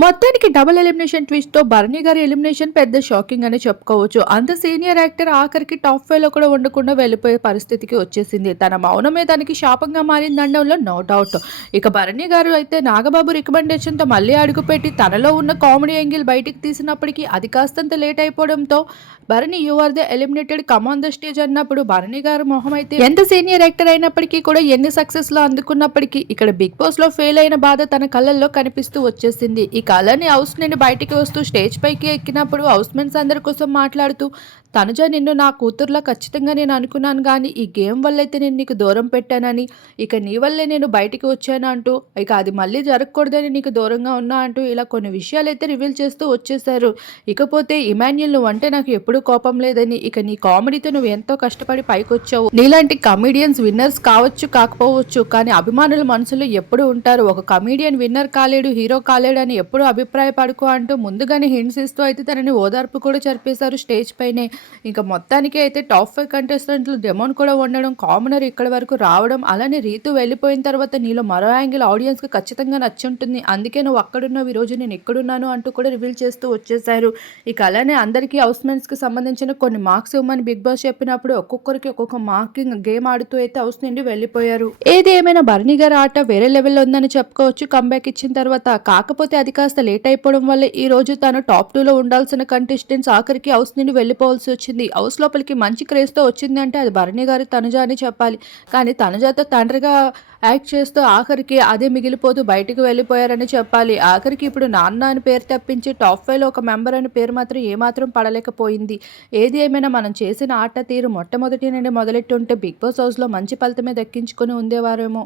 మొత్తానికి double elimination ట్విస్ట్తో Bharani గారి elimination పెద్ద షాకింగ్ అని చెప్పుకోవచ్చు. అంత సీనియర్ యాక్టర్ ఆఖరికి టాప్ ఫైవ్లో కూడా ఉండకుండా వెళ్ళిపోయే పరిస్థితికి వచ్చేసింది. తన మౌనమే దానికి శాపంగా మారిందనడంలో నో డౌట్ ఇక భరణి గారు అయితే నాగబాబు రికమెండేషన్తో మళ్ళీ అడుగుపెట్టి తనలో ఉన్న కామెడీ యాంగిల్ బయటికి తీసినప్పటికీ అది కాస్తంత late అయిపోవడంతో Bharani you are the eliminated come on the stage అన్నప్పుడు భరణి గారు మొహం అయితే ఎంత సీనియర్ యాక్టర్ అయినప్పటికీ కూడా ఎన్ని సక్సెస్లో అందుకున్నప్పటికీ ఇక్కడ బిగ్ బాస్లో ఫెయిల్ అయిన బాధ తన కళ్ళల్లో కనిపిస్తూ వచ్చేసింది. ఇక కళని హౌస్ నుండి బయటికి వస్తూ స్టేజ్ పైకి ఎక్కినప్పుడు హౌస్ మెన్స్ అందరి కోసం మాట్లాడుతూ తనుజ నిన్ను నా కూతుర్లా ఖచ్చితంగా నేను అనుకున్నాను కానీ ఈ గేమ్ వల్ల అయితే నేను నీకు దూరం పెట్టానని ఇక నీ వల్లే నేను బయటికి వచ్చాను అంటూ ఇక అది మళ్ళీ జరగకూడదని నీకు దూరంగా ఉన్నా అంటూ ఇలా కొన్ని విషయాలు అయితే రివీల్ చేస్తూ వచ్చేసారు ఇకపోతే ఇమాన్యుల్ నువ్వు అంటే నాకు ఎప్పుడూ కోపం లేదని ఇక నీ కామెడీతో నువ్వు ఎంతో కష్టపడి పైకి వచ్చావు నీలాంటి కమీడియన్స్ విన్నర్స్ కావచ్చు కాకపోవచ్చు కానీ అభిమానుల మనసులో ఎప్పుడు ఉంటారు? ఒక కమీడియన్ విన్నర్ కాలేడు హీరో కాలేడు అని ఎప్పుడు ఎప్పుడు అభిప్రాయపడుకో అంటూ ముందుగానే హింట్స్ ఇస్తూ అయితే తనని ఓదార్పు కూడా జరిపేశారు స్టేజ్ పైనే. ఇంకా మొత్తానికి అయితే టాప్ ఫైవ్ కంటెస్టెంట్లు డెమోన్ కూడా ఉండడం కామనర్ ఇక్కడి వరకు రావడం అలానే రీతు వెళ్ళిపోయిన తర్వాత నీలో మరో యాంగిల్ ఆడియన్స్కి ఖచ్చితంగా నచ్చి ఉంటుంది. అందుకే నువ్వు అక్కడున్నావు ఈరోజు నేను ఎక్కడున్నాను అంటూ కూడా రివీల్ చేస్తూ వచ్చేసారు ఇక అలానే అందరికీ హౌస్కి సంబంధించిన కొన్ని మార్క్స్ ఇవ్వమని బిగ్ బాస్ చెప్పినప్పుడు ఒక్కొక్కరికి ఒక్కొక్క మార్కింగ్ గేమ్ ఆడుతూ అయితే హౌస్ నుండి వెళ్ళిపోయారు. ఏది ఏమైనా బర్ణి గారి ఆట వేరే లెవెల్లో ఉందని చెప్పుకోవచ్చు. కంబ్యాక్ ఇచ్చిన తర్వాత కాకపోతే అది కాస్త లేట్ అయిపోవడం వల్ల ఈ రోజు తను టాప్ టూలో ఉండాల్సిన కంటెస్టెంట్స్ ఆఖరికి హౌస్ నుండి వెళ్ళిపోవాల్సి వచ్చింది. హౌస్ లోపలికి మంచి క్రేజ్తో వచ్చింది అంటే అది భరణి గారి తనుజ అని చెప్పాలి. కానీ తనుజతో తండ్రిగా యాక్ట్ చేస్తూ ఆఖరికి అదే మిగిలిపోతూ బయటకు వెళ్ళిపోయారని చెప్పాలి. ఆఖరికి ఇప్పుడు నాన్న అని పేరు తప్పించి టాప్ ఫైవ్లో ఒక మెంబర్ అని పేరు మాత్రం ఏమాత్రం పడలేకపోయింది. ఏది ఏమైనా మనం చేసిన ఆట తీరు మొట్టమొదటి నుండి మొదలెట్టుంటే బిగ్ బాస్ హౌస్లో మంచి ఫలితమే దక్కించుకొని ఉండేవారేమో.